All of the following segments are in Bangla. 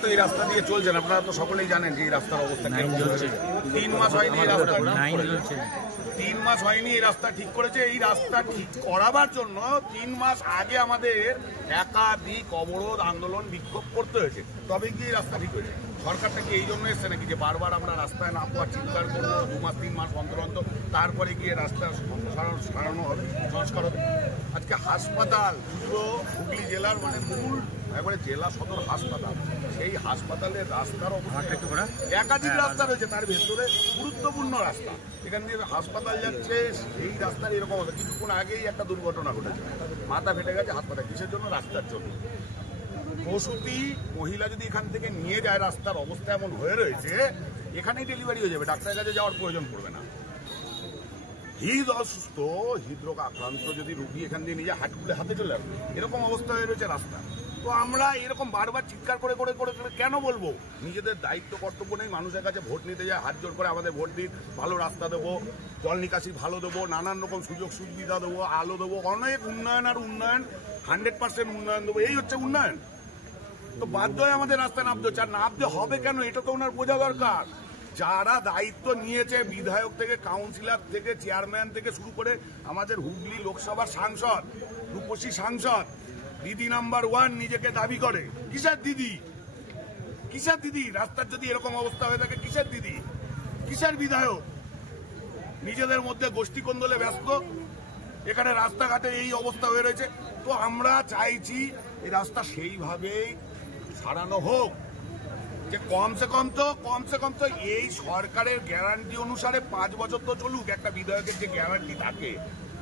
তো এই রাস্তা দিয়ে চলছেন, আপনারা তো সকলেই জানেন যে এই রাস্তার অবস্থা কেমন চলছে। 3 মাস হয়নি এই রাস্তা 3 মাস হয়নি এই রাস্তা ঠিক করেছে। এই রাস্তা ঠিক করাবার জন্য 3 মাস আগে আমাদের একাধিক অবরোধ, আন্দোলন, বিক্ষোভ করতে হয়েছে, তবে কি এই রাস্তা ঠিক হয়েছে। সরকারটা কি এই জন্য এসছে নাকি যে বারবার আমরা রাস্তায় নামবো আর চিৎকার করবো 2 মাস 3 মাস অন্তর অন্তর, তারপরে গিয়ে রাস্তার সারানো হবে, সংস্কার হবে। আজকে হাসপাতাল, পুরো হুগলি জেলার মানে মূল একবারে জেলা সদর হাসপাতাল, সেই হাসপাতালের রাস্তার অবস্থা একাধিক রাস্তা রয়েছে, তার ভেতরে গুরুত্বপূর্ণ রাস্তা, এখান দিয়ে হাসপাতাল যাচ্ছে, সেই রাস্তার এরকম হবে। কিছুক্ষণ আগেই একটা দুর্ঘটনা ঘটেছে, মাথা ফেটে গেছে হাসপাতাল, কিসের জন্য? রাস্তার জন্য। প্রসূতি মহিলা যদি এখান থেকে নিয়ে যায়, রাস্তার অবস্থা এমন হয়ে রয়েছে, এখানেই ডেলিভারি হয়ে যাবে, ডাক্তারের কাছে যাওয়ার প্রয়োজন পড়বে না। হৃদ অসুস্থ, হৃদরোগ আক্রান্ত যদি রুগী এখান দিয়ে নিয়ে যায়, হাট খুলে হাতে চলে আসবে, এরকম অবস্থা হয়ে রয়েছে রাস্তা। তো আমরা এরকম বারবার চিৎকার করে করে করে করে কেন বলবো? নিজেদের দায়িত্ব কর্তব্য নেই? মানুষের কাছে ভোট নিতে যায়, হাত জোর করে আমাদের ভোট দিন, ভালো রাস্তা দেবো, জল নিকাশি ভালো দেবো, নানান রকম সুযোগ সুবিধা দেবো, আলো দেবো, অনেক উন্নয়ন আর উন্নয়ন, 100% উন্নয়ন দেবো, এই হচ্ছে উন্নয়ন। তো বাধ্য হয়ে আমাদের রাস্তায় নামতে হচ্ছে। আর নামতে হবে কেন, এটা তো ওনার বোঝা দরকার। যারা দায়িত্ব নিয়েছে, বিধায়ক থেকে কাউন্সিলর থেকে চেয়ারম্যান থেকে শুরু করে আমাদের হুগলি লোকসভার সাংসদ, রূপসী সাংসদ, দিদি নাম্বার 1 নিজেকে দাবি করে। কিসের দিদি? কিসের দিদি? রাস্তার যদি এরকম অবস্থা হয়ে থাকে, কিসের দিদি, কিসের বিধায়ক? নিজেদের মধ্যে গোষ্ঠী কোন্দলে ব্যস্ত, এখানে রাস্তাঘাটে এই অবস্থা হয়ে রয়েছে। তো আমরা চাইছি এই রাস্তা সেইভাবেই সারানো হোক, যে কমসে কম তো এই সরকারের গ্যারান্টি অনুসারে 5 বছর তো চলুক। একটা বিধায়কের যে গ্যারান্টি থাকে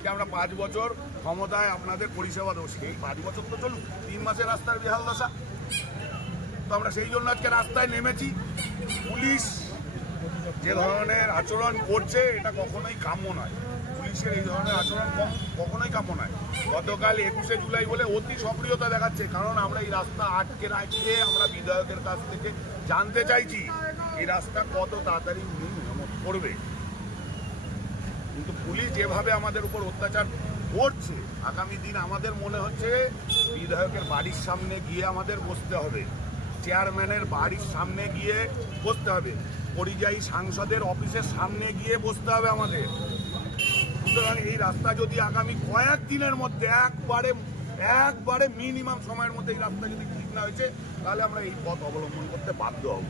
যে আমরা 5 বছর ক্ষমতায় আপনাদের পরিষেবা দেবো, সেই 5 বছর তো চলুক। 3 মাসের রাস্তার বেহাল দশা। তো আমরা সেই জন্য আজকে রাস্তায় নেমেছি। পুলিশ যে ধরনের আচরণ করছে, এটা কখনোই কাম্য নয়। পুলিশের এই ধরনের আচরণ কখনোই কাম্য নয়। গতকাল 21শে জুলাই বলে অতি সক্রিয়তা দেখাচ্ছে, কারণ আমরা এই রাস্তা আটকে রাখতে আমরা বিধায়কের কাছ থেকে জানতে চাইছি এই রাস্তা কত তাড়াতাড়ি উনি মেরামত করবে। কিন্তু পুলিশ যেভাবে আমাদের উপর অত্যাচার করছে, আগামী দিন আমাদের মনে হচ্ছে বিধায়কের বাড়ির সামনে গিয়ে আমাদের বসতে হবে, চেয়ারম্যানের বাড়ির সামনে গিয়ে বসতে হবে, পরিযায়ী সাংসদের অফিসের সামনে গিয়ে বসতে হবে আমাদের। সুতরাং এই রাস্তা যদি আগামী কয়েকদিনের মধ্যে একবারে মিনিমাম সময়ের মধ্যে এই রাস্তা যদি ঠিক না হয়েছে, তাহলে আমরা এই পথ অবলম্বন করতে বাধ্য হব।